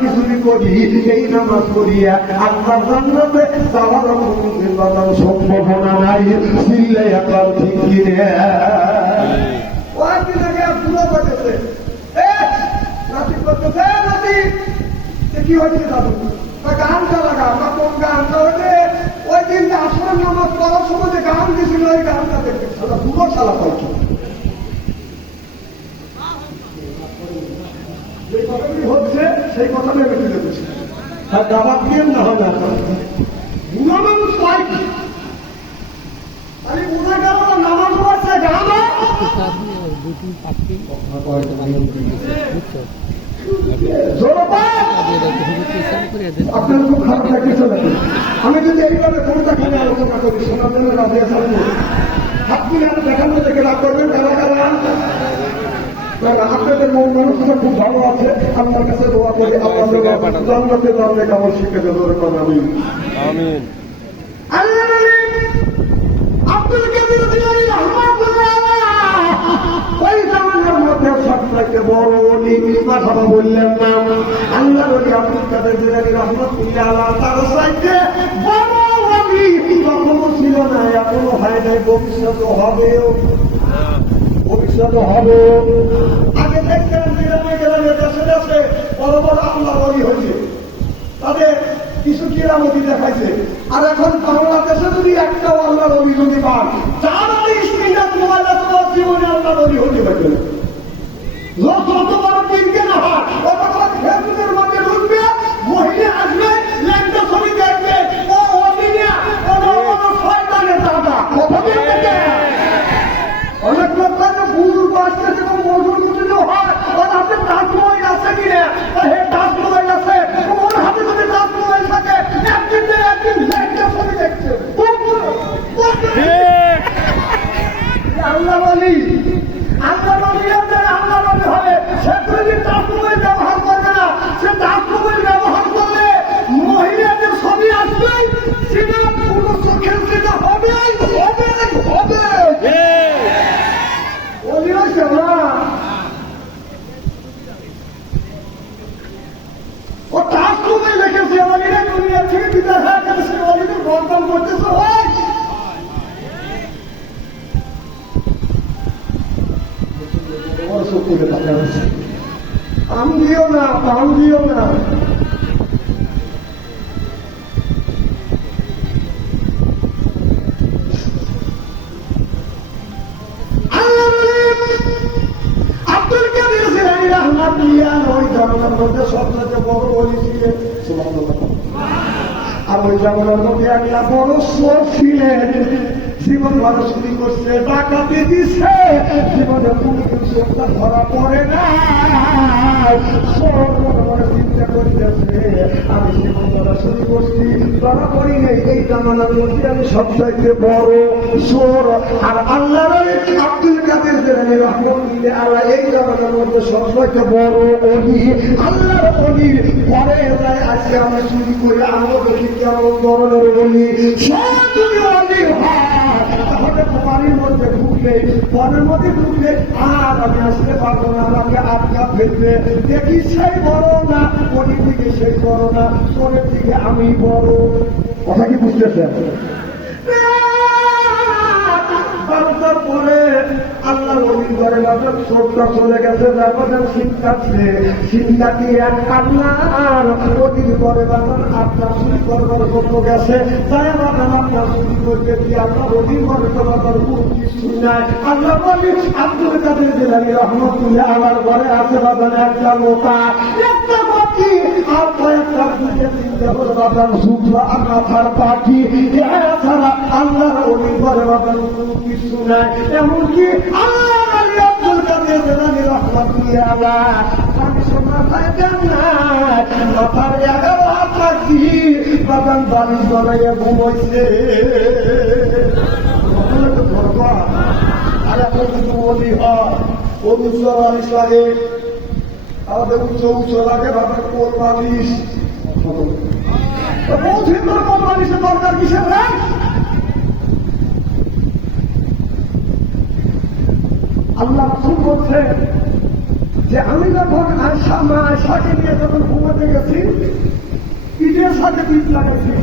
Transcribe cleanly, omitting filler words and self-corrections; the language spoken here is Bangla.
কিছুই করি, এই নামাজ পড়িয়া আল্লাহর জান্নাতে যাওয়ার কোনদিন বাদাম সম্ভাবনা নাই। চিল্লে একবার ঠিক কিনে কয়েকদিন আগে পুরো করতেছে নাতি করতেছে, নাতি কি হচ্ছে দাদু গানটা লাগা, আমরা কোন গানটা হচ্ছে ওই দিন আসর নামাজ পড়ার সময় যে গান দিয়েছিল ওই গানটা দেখতে সালা দুটো সালা পাইছি। যে কথাটি হচ্ছে সেই কথাটা আমি তুলে দিচ্ছি, আর দাবাত দিয়ে না হবে বুড়ো মানুষ পাই খালি বুড়ো গেল নামাজ পড়ছে গান আপনার খুব খারাপ লাগছে চলে। আমি যদি এইভাবে কোনটা খানে আলোচনা করি শোনার জন্য রাজি আছেন, আপনি আমি দেখানো থেকে রাগ করবেন কারা কারা। আপনাদের মন মানুষটা খুব ভালো আছে, আপনার কাছে দোয়া করি আপনাদের জান্নাতে জানলে কেমন শিখে দেবো আমি। আব্দুল কাদের জিলানী রাহমাতুল্লাহ ওই জামানার মধ্যে সবথেকে বড় ওলি, কথা বললেন না আল্লাহর ওলি আব্দুল কাদের জিলানী রাহমাতুল্লাহ তার চাইতে বড় ওলি কখনো ছিল না, এখনো হয় নাই, ভবিষ্যৎ হবেও, ভবিষ্যৎ হবে। আগে দেখতেন গ্রামে গ্রামে দেশে দেশে বড় বড় আল্লাহর ওলি হয়েছে, তাদের কিছু কিরামতি দেখাইছে। আর এখন বাংলাদেশে যদি একটা আল্লাহর ওলি যদি পান, যার স্ক্রিনার মোবাইল জীবনে আল্লাহর ওলি হতে পারবে না। যত বড় কিনকে না হয় অতক্ষণ ফেসবুকের মধ্যে ঢুকবে, মহিলা আসবে, ল্যাংটা ছবি দেখবে, ও ওলি না শয়তানের দাদা। অনেক লোক বুজুর্গ আসতেছে এবং মজুর বুঝলে হয় ওর হাতে টাচ মোবাইল আছে কিনা, হে টাচ মোবাইল আছে, ওর হাতে যদি টাচ মোবাইল থাকে একদিন ল্যাংটা ছবি দেখছে। আল্লাহ বলি আল্লাহ বলি আল্লাহ বলি হবে, সে যদি টাচ মোবাইল ব্যবহার করবে না, সে টাচ মোবাইল ব্যবহার করলে মহিলাদের ছবি আসবে, সেটা পুরো চোখের সেটা হবে হবে হবে। ও টাচ মোবাইল রেখেছে অলিরা দুনিয়া থেকে বিদায় হয়ে গেছে, সে অলিদের বদনাম করতেছে। পাম দিও না, পাম দিও না। আব্দুল কাদের জিলানী রাহমাতুল্লাহ ওই জামানার মধ্যে সবচেয়ে বড় ওলি ছিলেন, আর ওই জামানার মধ্যে একটা বড় চোর ছিলেন। জীবন ভালো শুরু করছে, ডাকাতি দিচ্ছে, জীবনে পুলিশটা ধরা পড়ে না, চোর মনে মনে চিন্তা করিতেছে আমি জীবন ধরা শুরু করছি, ধরা পড়ি নেই, এই জামানার মধ্যে আমি সবচাইতে বড় চোর। আর আল্লাহর আব্দুল কাদের জিলানী রাহমাতুল্লাহ আল্লাহ এই জামানার মধ্যে সবচাইতে বড় ওলি, আল্লাহর ওলি পরে যায়। আজকে আমরা শুরু করি আমরা দেখি কেমন ধরনের ওলি। তুমি ওলি তাহলে বাড়ির মধ্যে ঢুকলে, পরের মধ্যে ঢুকলে আর আমি আসতে পারবো না, আমাকে আটকা ফেলবে। দেখি সেই বড় না, ওটির দিকে সেই বড় না, চোরের দিকে আমি বড়। কথা কি বুঝতেছেন? বারোটার পরে আল্লাহর ওলির ঘরে বাজার চোরটা চলে গেছে, ব্যাপারটা চিন্তাচ্ছে, চিন্তা কি এক আল্লাহর ওলির ঘরে বাজার আপনার চুরি করবার জন্য গেছে, তাই বাজার আপনার চুরি করবে কি আপনার ওলির ঘরে তো বাজার কোন কিছু নাই। আল্লাহ বলি আব্দুল কাদের জিলানী রাহমাতুল্লাহ আমার ঘরে আছে বাজার একটা লোকা, একটা পাখি আর কয়েকটা দুটো তিনটে করে বাজার শুক্লা আর মাথার পাখি, এছাড়া আল্লাহর ওলির ঘরে বাজার কিছু নাই। এমনকি আল্লাহর ওলি আব্দুল কাদের জিলানী রাহমাতুল্লাহ মাথায় দেন নাই, মাথার 11 হাত পাখি বাগান বালিশ বানাইয়া ঘুমাইছে। আর এখন কিন্তু ওলি হয় উচ্চ বালিশ লাগে, আমাদের উচ্চ উচ্চ লাগে বাবার কোল বালিশ, বহু সুন্দর কোল বালিশের দরকার কিসের নাই। আল্লাহ খুব বলছে যে আমি যখন আয়সাকে নিয়ে যখন ঘুমাতে গেছি, বীজ লাগাইছি